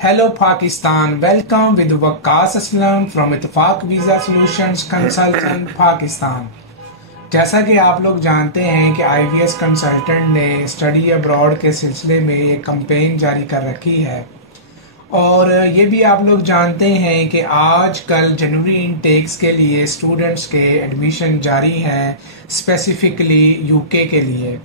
Hello Pakistan, welcome with Waqas Aslam from इत्तेफाक visa solutions consultant Pakistan. जैसा कि आप लोग जानते हैं कि IVS कंसल्टेंट ने स्टडी अब्रॉड के सिलसिले में एक कैंपेन जारी कर रखी है और ये भी आप लोग जानते हैं कि आज कल जनवरी इनटेक्स के लिए स्टूडेंट्स के एडमिशन जारी हैं, स्पेसिफिकली यूके के लिए।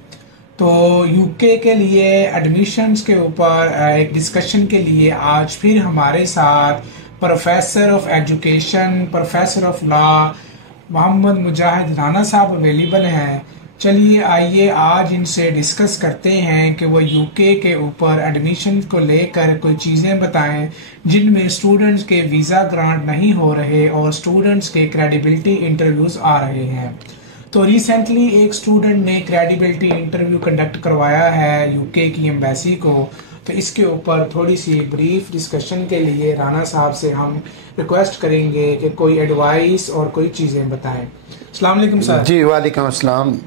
तो यूके के लिए एडमिशन्स के ऊपर एक डिस्कशन के लिए आज फिर हमारे साथ professor of education, professor of law Mohammad Mujahid Rana साहब अवेलेबल हैं। चलिए आइए आज इनसे डिस्कस करते हैं कि वो यूके के ऊपर एडमिशन को लेकर कोई चीज़ें बताएं जिनमें स्टूडेंट्स के वीज़ा ग्रांट नहीं हो रहे और स्टूडेंट्स के क्रेडिबिलिटी इंटरव्यूज़ आ रहे हैं। तो रिसेंटली एक स्टूडेंट ने क्रेडिबिलिटी इंटरव्यू कंडक्ट करवाया है यूके की एम्बेसी को, तो इसके ऊपर थोड़ी सी ब्रीफ डिस्कशन के लिए राना साहब से हम रिक्वेस्ट करेंगे कि कोई एडवाइस और कोई चीज़ें बताएं। अस्सलाम वालेकुम सर। जी वालेकुम अस्सलाम।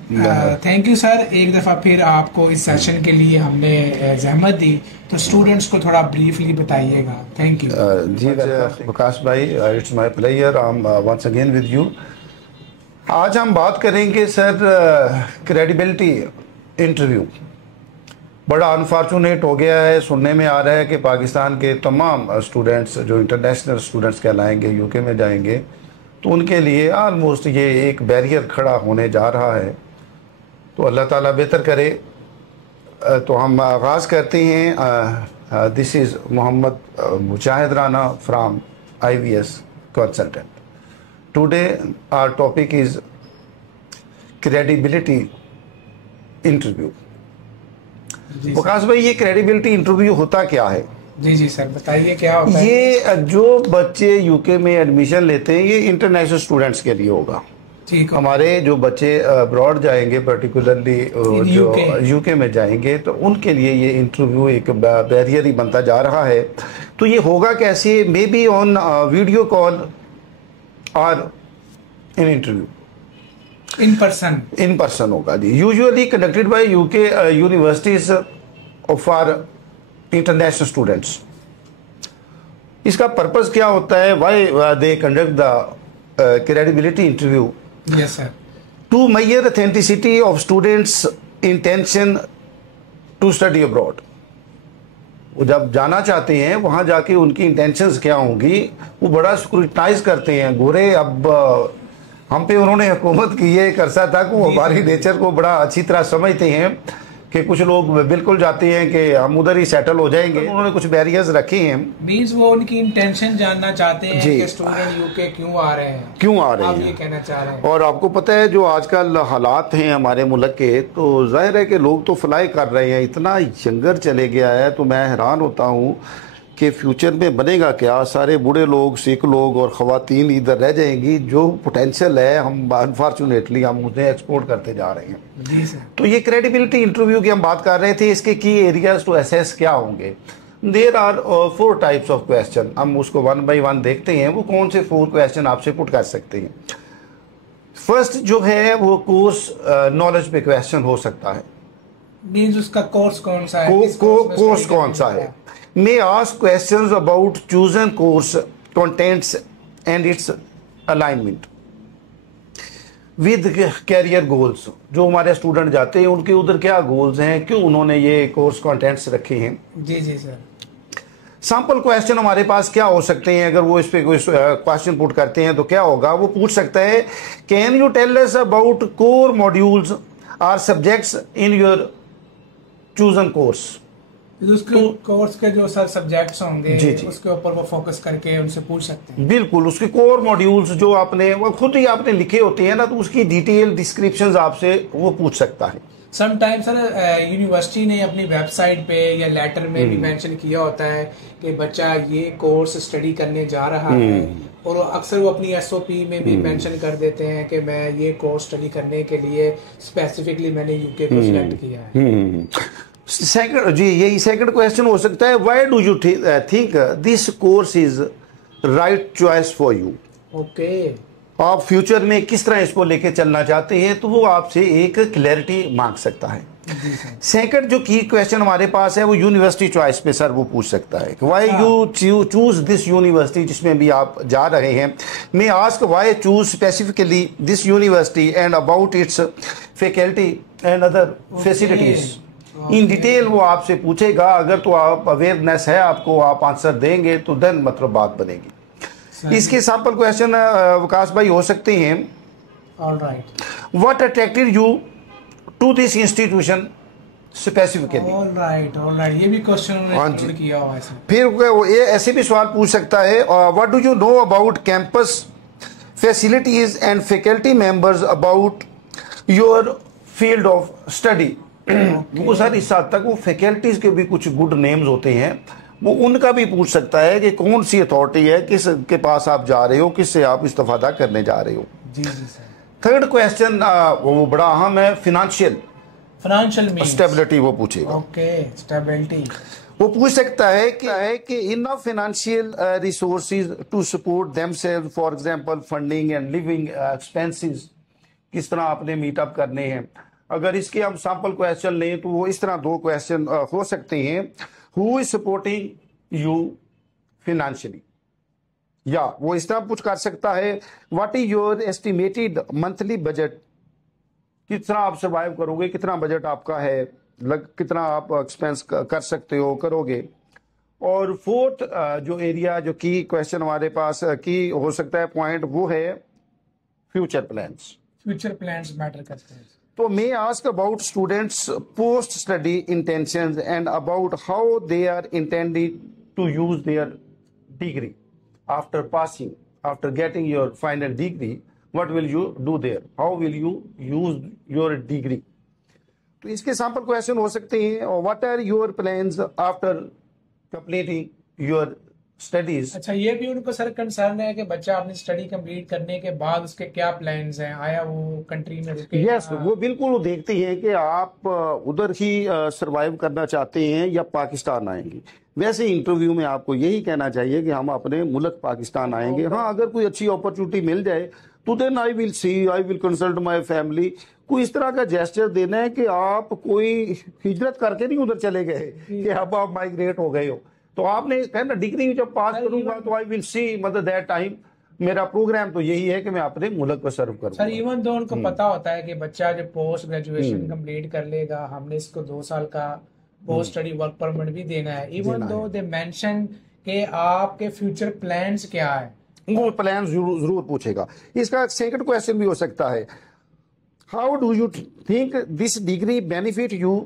थैंक यू सर, एक दफ़ा फिर आपको इस सेशन के लिए हमने जहमत दी, तो स्टूडेंट्स को थोड़ा ब्रीफली बताइएगा। Thank you. जी वकास भाई, it's my pleasure, I am once again with you. आज हम बात करेंगे सर क्रेडिबिलिटी इंटरव्यू। बड़ा अनफॉर्चुनेट हो गया है, सुनने में आ रहा है कि पाकिस्तान के तमाम स्टूडेंट्स जो इंटरनेशनल स्टूडेंट्स कहलाएंगे, यूके में जाएंगे, तो उनके लिए आलमोस्ट ये एक बैरियर खड़ा होने जा रहा है। तो अल्लाह ताला बेहतर करे। तो हम आगाज़ करते हैं। This is Mohammad Mujahid Rana from IVS consultant. Today our topic is credibility interview। Waqas भाई, ये क्रेडिबिलिटी इंटरव्यू होता क्या है? जी सर, बताइए क्या होता है। ये जो बच्चे यूके में एडमिशन लेते हैं, ये इंटरनेशनल स्टूडेंट्स के लिए होगा। ठीक है। हमारे जो बच्चे अब्रॉड जाएंगे, पर्टिकुलरली जो यूके में जाएंगे, तो उनके लिए ये इंटरव्यू एक बैरियर ही बनता जा रहा है। तो ये होगा कैसे? May be on video call और इन इंटरव्यू इन पर्सन होगा जी। Usually conducted by UK universities for international students. इसका पर्पस क्या होता है? Why they conduct the credibility interview? Yes sir. To measure authenticity of students intention to study abroad. वो जब जाना चाहते हैं, वहाँ जाके उनकी इंटेंशंस क्या होंगी, वो बड़ा स्क्रूटनाइज करते हैं। गोरे अब हम पे उन्होंने हुकूमत की ये करसा था कि वो हमारी नेचर को बड़ा अच्छी तरह समझते हैं कि कुछ लोग बिल्कुल जाते हैं कि हम उधर ही सेटल हो जाएंगे। उन्होंने कुछ बैरियर्स रखे हैं। मींस वो उनकी इंटेंशन जानना चाहते हैं कि स्टूडेंट यूके क्यों आ रहे हैं, आप ये कहना चाह रहे हैं। और आपको पता है जो आजकल हालात हैं हमारे मुल्क के, तो जाहिर है कि लोग तो फ्लाई कर रहे हैं, इतना यंगर चले गया है। तो मैं हैरान होता हूँ कि फ्यूचर में बनेगा क्या। सारे बूढ़े लोग, सिख लोग और ख़वातीन इधर रह जाएंगी। जो पोटेंशियल है, हम अनफॉर्चुनेटली हम उसे एक्सपोर्ट करते जा रहे हैं। जी सर। तो ये क्रेडिबिलिटी इंटरव्यू की हम बात कर रहे थे, इसके की एरियाज टू असेस क्या होंगे। There are 4 types of question. हम उसको 1 बाई 1 देखते हैं, वो कौन से 4 क्वेश्चन आपसे पुट कर सकते हैं। फर्स्ट जो है वो कोर्स नॉलेज पे क्वेश्चन हो सकता है। मींस उसका कोर्स कौन सा है, कोर्स कौन सा है। may ask questions about chosen course contents and its alignment with career goals। जो हमारे स्टूडेंट जाते हैं उनके उधर क्या गोल्स हैं, क्यों उन्होंने ये कोर्स कंटेंट्स रखे हैं। जी सर। सैंपल क्वेश्चन हमारे पास क्या हो सकते हैं? अगर वो इस पे कोई क्वेश्चन पुट करते हैं तो क्या होगा? वो पूछ सकता है, can you tell us about core modules और subjects in your chosen course. उसके कोर्स के जो सर सब्जेक्ट्स होंगे, उसके ऊपर वो फोकस करके उनसे पूछ सकते हैं। बिल्कुल, उसके कोर मॉड्यूल्स जो आपने वो खुद ही आपने लिखे होते हैं ना, तो उसकी डिटेल डिस्क्रिप्शंस आपसे वो पूछ सकता है। समटाइम सर यूनिवर्सिटी ने अपनी वेबसाइट पे या लेटर में भी मेंशन किया होता है कि बच्चा ये कोर्स स्टडी करने जा रहा है, और अक्सर वो अपनी SOP में भी मेंशन कर देते हैं कि मैं ये कोर्स स्टडी करने के लिए स्पेसिफिकली मैंने यूके को सिलेक्ट किया है। सेकंड जी, यही सेकंड क्वेश्चन हो सकता है, why do you think this course is right choice for you. Okay, आप फ्यूचर में किस तरह इसको लेके चलना चाहते हैं, तो वो आपसे एक क्लैरिटी मांग सकता है। सेकंड जो की क्वेश्चन हमारे पास है वो यूनिवर्सिटी चॉइस पे सर वो पूछ सकता है कि why you choose this university जिसमें भी आप जा रहे हैं। May ask why choose specifically this university and about it's faculty and other facilities. In detail वो आपसे पूछेगा। अगर तो आप अवेयरनेस है आपको, आप आंसर देंगे तो देन मतलब बात बनेगी। इसके सैंपल क्वेश्चन वकास भाई हो सकते हैं। Alright, what attracted you to this institution specifically. Alright, ये भी क्वेश्चन उन्होंने किया हुआ है। फिर वो ये ऐसे भी सवाल पूछ सकता है, what do you know about campus facilities and faculty members about your field of study. वो सर इस हद तक वो फैकल्टीज के भी कुछ गुड नेम्स होते हैं, वो उनका भी पूछ सकता है कि कौन सी अथॉरिटी है, किस के पास आप जा रहे हो, किससे आप इस्तेफादा करने जा रहे हो। जी सर। थर्ड क्वेश्चन वो बड़ा अहम है, फाइनेंशियल स्टेबिलिटी वो पूछेगा। ओके, स्टेबिलिटी वो पूछ सकता है कि enough financial resources to support themselves, for example funding and living expenses किस तरह आपने मीटअप करने हैं। अगर इसके हम सैंपल क्वेश्चन लें तो वो इस तरह दो क्वेश्चन हो सकते हैं, who is supporting you financially, या वो इस तरह पूछ कर सकता है, what is your estimated monthly budget, किस तरह आप सर्वाइव करोगे, कितना बजट आपका है, कितना आप एक्सपेंस कर सकते हो, करोगे। और फोर्थ जो एरिया जो की क्वेश्चन हमारे पास की हो सकता है पॉइंट, वो है future plans. Future plans matter करते हैं। तो may ask about students post study intentions and about how they are intended to use their degree after passing, after getting your final degree, what will you do there, how will you use your degree. तो इसके sample question हो सकते हैं, what are your plans after completing your studies. अच्छा, ये भी उनको sir concern है कि बच्चा अपनी स्टडी कंप्लीट करने के बाद उसके क्या प्लान्स हैं, आया वो कंट्री में रुके। यस, वो बिल्कुल वो देखते हैं कि आप उधर ही सरवाइव करना चाहते हैं या पाकिस्तान आएंगे। वैसे इंटरव्यू में आपको यही कहना चाहिए कि हम अपने मुल्क पाकिस्तान आएंगे। हाँ, अगर कोई अच्छी अपॉर्चुनिटी मिल जाए तो then I will consult my family. कोई इस तरह का जेस्चर देना है कि आप कोई हिजरत करके नहीं उधर चले गए कि अब आप माइग्रेट हो गए हो। तो आपने कहना डिग्री जब पास करूंगा तो आई विल सी, मतलब दैट टाइम मेरा प्रोग्राम तो यही है कि मैं अपने मुल्क को सर्व करूंगा। सर इवन दो उनको पता होता है कि बच्चा जब पोस्ट ग्रेजुएशन कंप्लीट कर लेगा, हमने इसको 2 साल का पोस्ट स्टडी वर्क परमिट भी देना है, इवन दो दे मेंशन कि आपके फ्यूचर प्लान्स क्या है, वो प्लान जरूर पूछेगा। इसका सेकंड क्वेश्चन भी हो सकता है, how do you think this degree benefit you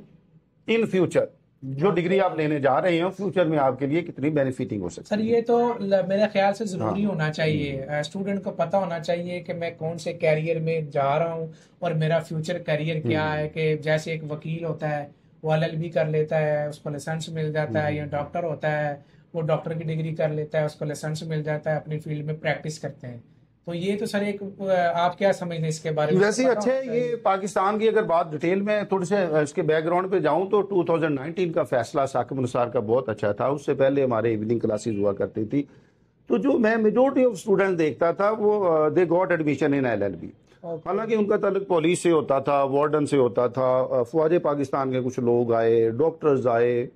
in future. जो डिग्री आप लेने जा रहे हैं फ्यूचर में आपके लिए कितनी बेनिफिटिंग हो सकती है। सर ये तो मेरे ख्याल से जरूरी होना चाहिए, स्टूडेंट को पता होना चाहिए कि मैं कौन से कैरियर में जा रहा हूँ और मेरा फ्यूचर कैरियर क्या है। कि जैसे एक वकील होता है वो LLB कर लेता है, उसको लाइसेंस मिल जाता है, या डॉक्टर होता है वो डॉक्टर की डिग्री कर लेता है, उसको लाइसेंस मिल जाता है, अपनी फील्ड में प्रैक्टिस करते हैं। तो ये तो सर एक, आप क्या समझते हैं इसके बारे में? वैसे अच्छे ये पाकिस्तान की अगर बात डिटेल में थोड़े से इसके बैकग्राउंड पे जाऊं तो 2019 का फैसला साकिब निसार का बहुत अच्छा था। उससे पहले हमारे इवनिंग क्लासेस हुआ करती थी, तो जो मैं मेजोरिटी ऑफ स्टूडेंट देखता था वो they got admission in LLB। हालांकि उनका ताल्लुक पुलिस से होता था, वार्डन से होता था, फौज पाकिस्तान के कुछ लोग आए, डॉक्टर्स आए,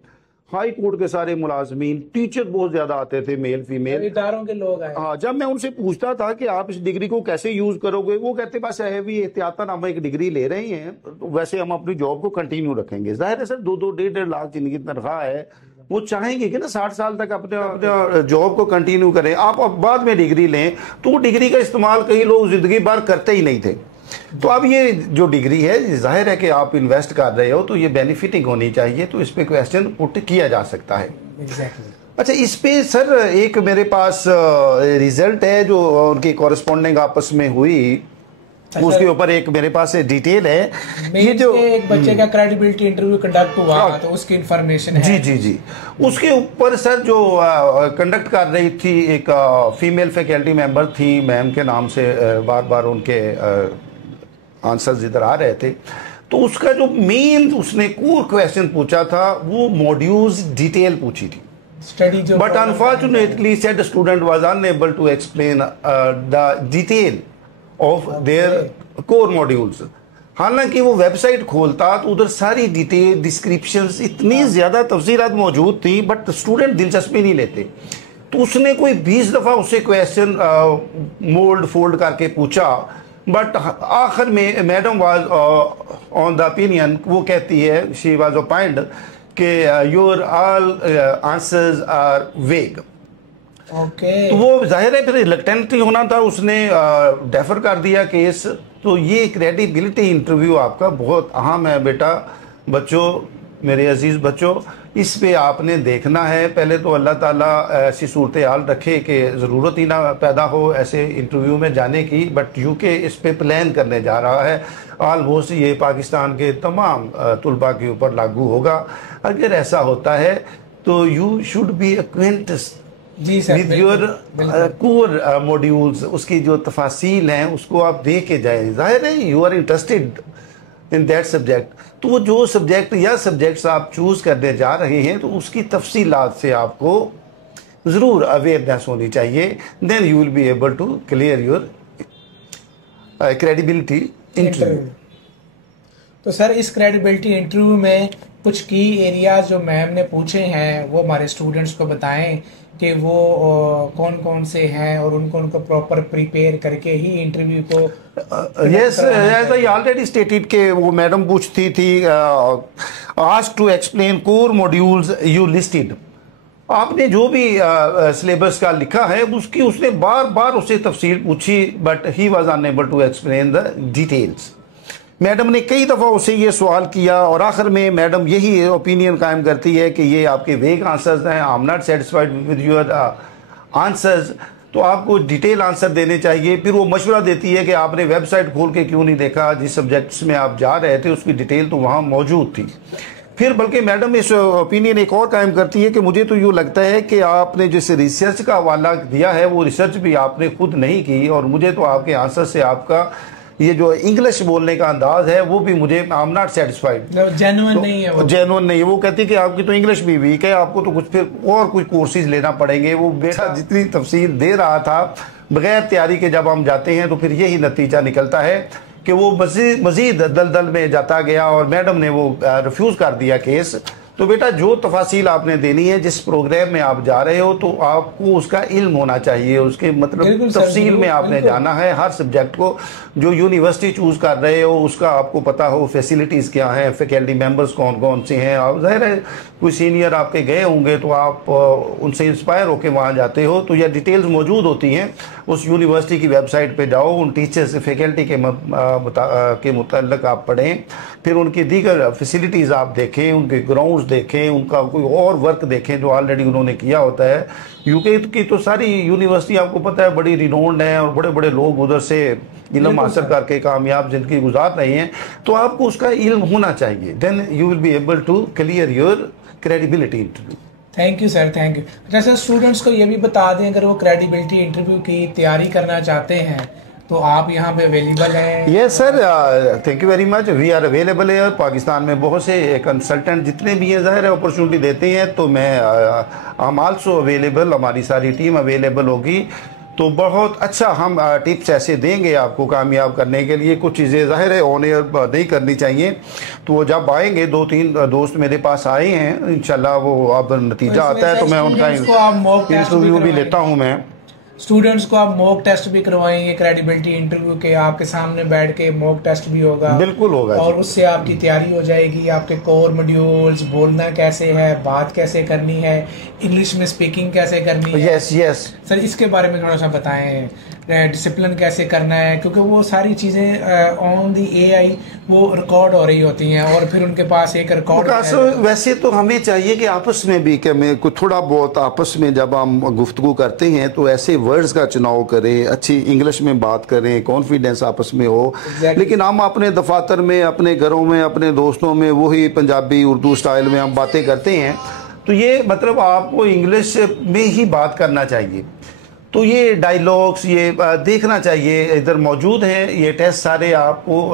हाई कोर्ट के सारे मुलाजमीन, टीचर बहुत ज्यादा आते थे, मेल फीमेल इदारों के लोग आए। हाँ, जब मैं उनसे पूछता था कि आप इस डिग्री को कैसे यूज करोगे, वो कहते बस है भी एहतियातन हम एक डिग्री ले रहे हैं, तो वैसे हम अपनी जॉब को कंटिन्यू रखेंगे। जाहिर है सर 2-2, 1.5 लाख जिनकी तनख्वाह है, वो चाहेंगे कि ना 60 साल तक अपने जॉब को कंटिन्यू करें। आप अब बाद में डिग्री लें तो डिग्री का इस्तेमाल कई लोग जिंदगी भर करते ही नहीं थे। तो अब ये जो डिग्री है, जाहिर है कि आप इन्वेस्ट कर रहे हो तो ये बेनिफिटिंग होनी चाहिए, तो इस पे क्वेश्चन पुट किया जा सकता है। अच्छा, इस पे सर एक मेरे पास रिजल्ट है जो उनकी कॉरेस्पॉन्डिंग आपस में हुई, उसके ऊपर एक मेरे पास डिटेल है। ये जो एक बच्चे का क्रेडिबिलिटी इंटरव्यू कंडक्ट हुआ तो उसकी इंफॉर्मेशन है। जी, उसके ऊपर सर जो कंडक्ट कर रही थी एक फीमेल फैकल्टी मेंबर थी, मैम के नाम से बार बार उनके आंसर्स इधर आ रहे थे। तो उसका जो मेन उसने कोर क्वेश्चन पूछा था वो मॉड्यूल्स डिटेल पूछी थी, स्टडी जो, but unfortunately said student was unable to explain the detail of their core modules. हालांकि वो वेबसाइट खोलता तो उधर सारी डिटेल डिस्क्रिप्शंस इतनी ज़्यादा तफसीलात मौजूद थी, बट स्टूडेंट दिलचस्पी नहीं लेते। तो उसने कोई 20 दफ़ा उससे क्वेश्चन मोल्ड फोल्ड करके पूछा, बट आखिर में madam was on the opinion, वो कहती है शी वाज ओपाइंड कि योर ऑल आंसर्स आर वेग। ओके तो वो जाहिर है फिर रिलक्टेंट ही होना था, उसने डेफर कर दिया केस। तो ये क्रेडिबिलिटी इंटरव्यू आपका बहुत अहम है बेटा, बच्चों, मेरे अजीज़ बच्चों, इस पे आपने देखना है। पहले तो अल्लाह ताला ऐसी सूरत हाल रखे कि ज़रूरत ही ना पैदा हो ऐसे इंटरव्यू में जाने की, बट यूके इस पे प्लान करने जा रहा है। ऑलमोस्ट ये पाकिस्तान के तमाम तुलबा के ऊपर लागू होगा। अगर ऐसा होता है तो यू शुड बी एक्वेंटेड जी sir, with your core modules, उसकी जो तफासील हैं उसको आप देख के जाएँ। ज़ाहिर है you are interested in that subject, तो वो जो सब्जेक्ट या सब्जेक्ट्स आप चूज़ करने जा रहे हैं तो उसकी तफसीलात से आपको ज़रूर अवेयरनेस होनी चाहिए। Then you will be able to clear your credibility interview. तो सर इस क्रेडिबिलिटी इंटरव्यू में कुछ की एरियाज जो मैम ने पूछे हैं वो हमारे स्टूडेंट्स को बताएं कि वो कौन कौन से हैं और उनको प्रॉपर प्रिपेयर करके ही इंटरव्यू को yes as I already stated के वो मैडम पूछती थी ask to explain core modules you listed. आपने जो भी सिलेबस का लिखा है उसकी उसने बार बार उससे तफसील पूछी, but he was unable to explain the details. Madam ने कई दफ़ा उससे ये सवाल किया और आखिर में मैडम यही ओपिनियन कायम करती है कि ये आपके वेग आंसर्स हैं, I am not satisfied with your answers, तो आपको डिटेल आंसर देने चाहिए। फिर वो मशवरा देती है कि आपने वेबसाइट खोल के क्यों नहीं देखा, जिस सब्जेक्ट्स में आप जा रहे थे उसकी डिटेल तो वहाँ मौजूद थी। फिर बल्कि मैडम इस ओपिनियन एक और कायम करती है कि मुझे तो यूँ लगता है कि आपने जिस रिसर्च का हवाला दिया है वो रिसर्च भी आपने खुद नहीं की, और मुझे तो आपके आंसर से आपका ये जो इंग्लिश बोलने का अंदाज है वो भी मुझे I am not satisfied, genuine नहीं है, वो जेन्युइन नहीं है। वो कहती है कि आपकी तो इंग्लिश भी वीक है, आपको तो कुछ फिर और कुछ कोर्सेज लेना पड़ेंगे। वो बेटा जितनी तफसील दे रहा था बगैर तैयारी के जब हम जाते हैं तो फिर यही नतीजा निकलता है कि वो मजीद दलदल में जाता गया और मैडम ने वो रिफ्यूज़ कर दिया केस। तो बेटा जो तफासील आपने देनी है, जिस प्रोग्राम में आप जा रहे हो तो आपको उसका इल्म होना चाहिए, उसके मतलब तफसील में आपने जाना है हर सब्जेक्ट को। जो यूनिवर्सिटी चूज़ कर रहे हो उसका आपको पता हो, फैसिलिटीज़ क्या हैं, फैकल्टी मेंबर्स कौन कौन से हैं। आप ज़ाहिर है कोई सीनियर आपके गए होंगे तो आप उनसे इंस्पायर होकर वहाँ जाते हो, तो यह डिटेल्स मौजूद होती हैं। उस यूनिवर्सिटी की वेबसाइट पर जाओ, उन टीचर्स फैकल्टी के मुतल्लिक़ आप पढ़ें, फिर उनकी दीगर फैसिलिटीज़ आप देखें, उनके ग्राउंड देखें, उनका कोई और वर्क देखें जो ऑलरेडी उन्होंने किया होता है। यूके की तो सारी यूनिवर्सिटी आपको पता है बड़ी रिनोन्ड है और बड़े बड़े लोग उधर से इल्म हासिल करके कामयाब ज़िंदगी गुजार रहे हैं, तो आपको उसका इल्म होना चाहिए। Then you will be able to clear your credibility interview. Thank you sir, thank you. जैसे स्टूडेंट्स को ये भी बता दें अगर वो क्रेडिबिलिटी इंटरव्यू की तैयारी करना चाहते हैं तो आप यहाँ पे अवेलेबल हैं? Yes sir, thank you very much, we are available है। पाकिस्तान में बहुत से कंसल्टेंट जितने भी हैं ज़ाहिर है अपॉर्चुनिटी देते हैं, तो मैं आई एम आल्सो अवेलेबल, हमारी सारी टीम अवेलेबल होगी। तो बहुत अच्छा हम टिप्स ऐसे देंगे आपको कामयाब करने के लिए। कुछ चीज़ें ज़ाहिर है ऑन एयर नहीं करनी चाहिए, तो जब आएंगे 2-3 दोस्त मेरे पास आए हैं, इंशाल्लाह वो अब नतीजा आता है तो मैं उनका इंटरव्यू भी लेता हूँ। मैं स्टूडेंट्स को आप मॉक टेस्ट भी करवाएंगे क्रेडिबिलिटी इंटरव्यू के, आपके सामने बैठ के मॉक टेस्ट भी होगा? बिल्कुल होगा, और उससे आपकी तैयारी हो जाएगी। आपके कोर मॉड्यूल्स, बोलना कैसे है, बात कैसे करनी है, इंग्लिश में स्पीकिंग कैसे करनी है। यस यस सर, इसके बारे में थोड़ा सा बताएं, डिसिप्लिन कैसे करना है, क्योंकि वो सारी चीज़ें ऑन दी AI वो रिकॉर्ड हो रही होती हैं और फिर उनके पास एक रिकॉर्ड है। वैसे तो हमें चाहिए कि आपस में भी कि मैं कुछ थोड़ा बहुत आपस में जब हम गुफ्तगू करते हैं तो ऐसे वर्ड्स का चुनाव करें, अच्छी इंग्लिश में बात करें, कॉन्फिडेंस आपस में हो। लेकिन हम अपने दफातर में, अपने घरों में, अपने दोस्तों में वही पंजाबी उर्दू स्टाइल में हम बातें करते हैं, तो ये मतलब आपको इंग्लिश में ही बात करना चाहिए। तो ये डायलॉग्स ये देखना चाहिए, इधर मौजूद हैं ये टेस्ट सारे, आपको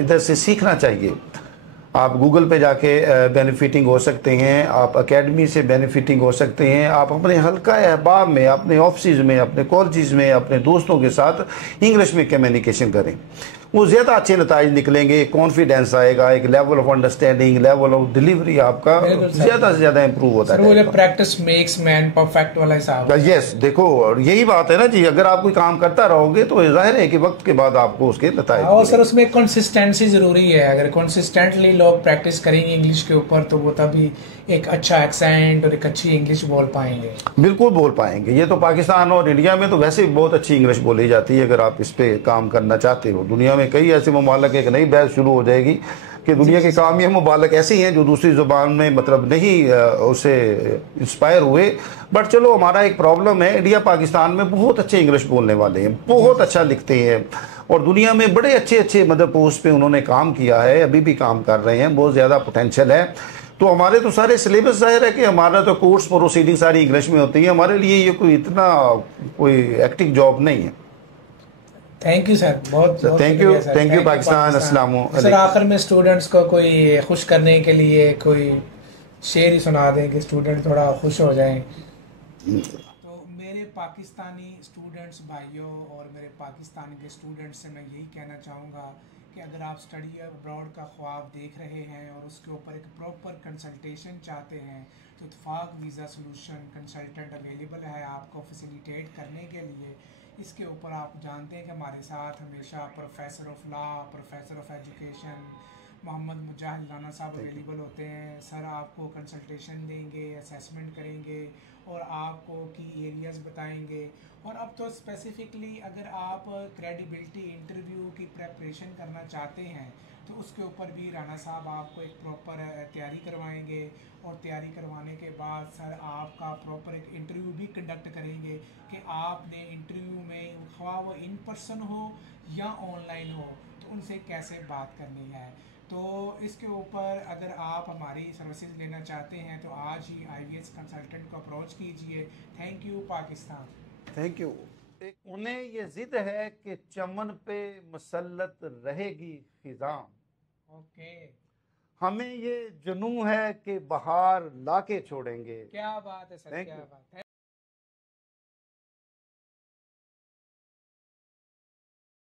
इधर से सीखना चाहिए। आप गूगल पे जाके बेनिफिटिंग हो सकते हैं, आप एकेडमी से बेनिफिटिंग हो सकते हैं, आप अपने हल्का अहबाब में, अपने ऑफिस में, अपने कॉलेज में, अपने दोस्तों के साथ इंग्लिश में कम्युनिकेशन करें। वो ज़्यादा अच्छे नताइज निकलेंगे, कॉन्फिडेंस आएगा, एक level of understanding, level of delivery आपका ज़्यादा से ज़्यादा इंप्रूव होता है। वो प्रैक्टिस मेक्स मैन परफेक्ट वाला हिसाब। यस, देखो यही बात है ना जी, अगर आप कोई काम करता रहोगे तो जाहिर है कि वक्त के बाद आपको उसके नताइज। और सर उसमें कंसिस्टेंसी ज़रूरी है। अगर कंसिस्टेंटली लोग प्रैक्टिस करेंगे इंग्लिश के ऊपर तो वो तभी एक अच्छा एक्सेंट और एक अच्छी इंग्लिश बोल पाएंगे। बिल्कुल बोल पाएंगे। ये तो पाकिस्तान और इंडिया में तो वैसे भी बहुत अच्छी इंग्लिश बोली जाती है। अगर आप इस पे काम करना चाहते हो, दुनिया में कई ऐसे ममालिक, एक नई बहस शुरू हो जाएगी कि दुनिया के कामयाब ममालिक ऐसे हैं जो दूसरी ज़ुबान में मतलब नहीं उससे इंस्पायर हुए। बट चलो, हमारा एक प्रॉब्लम है, इंडिया पाकिस्तान में बहुत अच्छे इंग्लिश बोलने वाले हैं, बहुत अच्छा लिखते हैं और दुनिया में बड़े अच्छे अच्छे मतलब पोस्ट पे उन्होंने काम किया है, अभी भी काम कर रहे हैं, बहुत ज़्यादा पोटेंशियल है। तो हमारे तो सारे सिलेबस जाहिर है कि हमारा तो कोर्स प्रोसीडिंग सारी इंग्लिश में होती है। हमारे लिए ये कोई इतना कोई एक्टिंग जॉब नहीं है। थैंक यू सर, बहुत थैंक यू पाकिस्तान। अस्सलाम वालेकुम सर, आखिर में स्टूडेंट्स को कोई खुश करने के लिए कोई शेर ही सुना दें कि स्टूडेंट थोड़ा खुश हो जाएं। तो मेरे पाकिस्तानी स्टूडेंट्स भाइयों और मेरे पाकिस्तान के स्टूडेंट्स से मैं यही कहना चाहूँगा कि अगर आप स्टडी अब्रॉड का ख्वाब देख रहे हैं और उसके ऊपर एक प्रॉपर कंसल्टेशन चाहते हैं तो इत्तेफाक वीज़ा सॉल्यूशन कंसल्टेंट अवेलेबल है आपको फैसिलिटेट करने के लिए। इसके ऊपर आप जानते हैं कि हमारे साथ हमेशा professor of law, professor of education Mohammad Mujahid Rana साहब अवेलेबल होते हैं। सर आपको कंसल्टेशन देंगे, असेसमेंट करेंगे और आपको की एरियाज़ बताएंगे। और अब तो स्पेसिफ़िकली अगर आप क्रेडिबिलिटी इंटरव्यू की प्रेपरेशन करना चाहते हैं तो उसके ऊपर भी राना साहब आपको एक प्रॉपर तैयारी करवाएंगे और तैयारी करवाने के बाद सर आपका प्रॉपर एक इंटरव्यू भी कंडक्ट करेंगे कि आपने इंटरव्यू में ख्वाह वो इन पर्सन हो या ऑनलाइन हो तो उनसे कैसे बात करनी है। तो इसके ऊपर अगर आप हमारी सर्विसेज लेना चाहते हैं तो आज ही IVS कंसल्टेंट को अप्रोच कीजिए। Thank you Pakistan. Thank you. उन्हें ये जिद है कि चमन पे मुसल्लत रहेगी खिज़ां। ओके, हमें ये जुनून है कि बहार लाके छोड़ेंगे। क्या बात है सर, क्या बात है।